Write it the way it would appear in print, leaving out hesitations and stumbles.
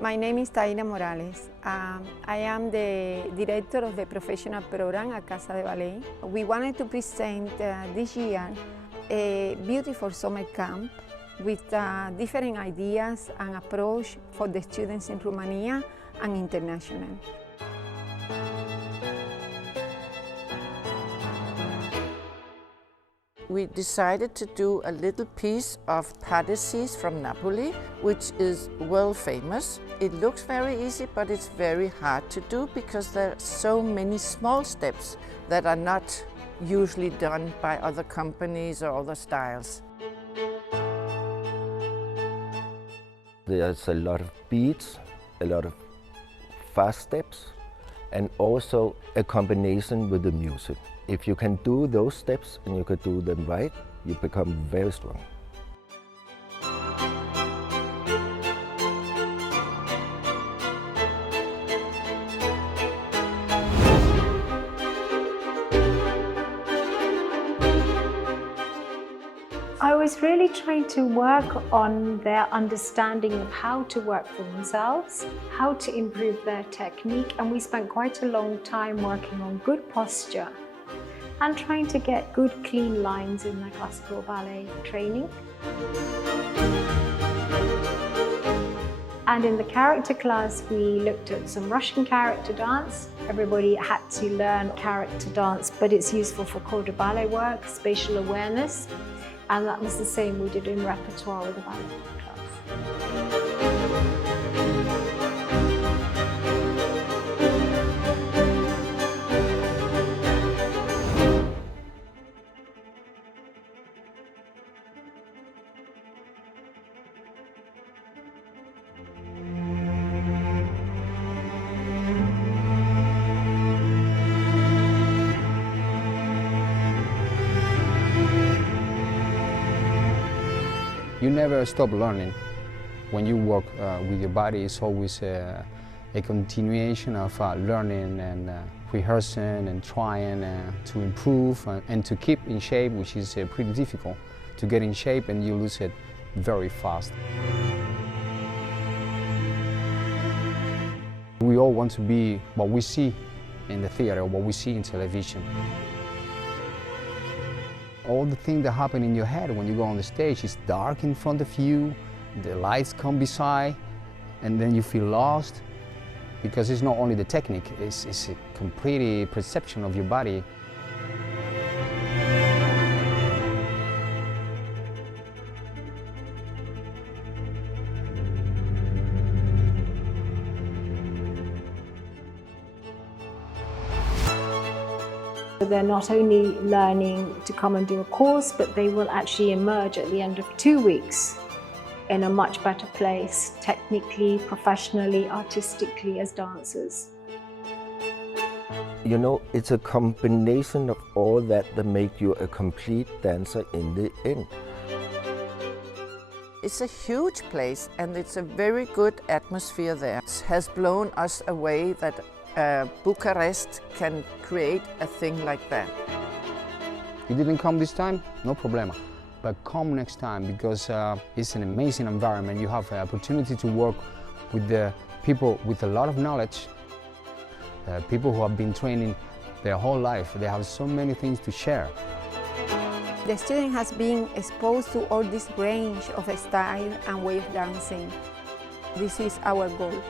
My name is Taina Morales. I am the director of the professional program at Casa de Ballet. We wanted to present this year a beautiful summer camp with different ideas and approach for the students in Romania and international. We decided to do a little piece of pilates from Napoli, which is world famous. It looks very easy, but it's very hard to do because there are so many small steps that are not usually done by other companies or other styles. There's a lot of beats, a lot of fast steps, and also a combination with the music. If you can do those steps and you can do them right, you become very strong. I was really trying to work on their understanding of how to work for themselves, how to improve their technique, and we spent quite a long time working on good posture and trying to get good clean lines in their classical ballet training. And in the character class, we looked at some Russian character dance. Everybody had to learn character dance, but it's useful for corps de ballet work, spatial awareness. And that was the same we did in Repertoire with the ballet class. You never stop learning. When you work with your body, it's always a continuation of learning and rehearsing and trying to improve and to keep in shape, which is pretty difficult to get in shape, and you lose it very fast. We all want to be what we see in the theater, what we see in television. All the things that happen in your head when you go on the stage is dark in front of you, the lights come beside, and then you feel lost because it's not only the technique, it's a complete perception of your body. They're not only learning to come and do a course, but they will actually emerge at the end of 2 weeks in a much better place, technically, professionally, artistically, as dancers. You know, it's a combination of all that make you a complete dancer in the end. It's a huge place and it's a very good atmosphere there. It has blown us away that Bucharest can create a thing like that. You didn't come this time? No problema. But come next time because it's an amazing environment. You have an opportunity to work with the people with a lot of knowledge, people who have been training their whole life. They have so many things to share. The student has been exposed to all this range of style and way of dancing. This is our goal.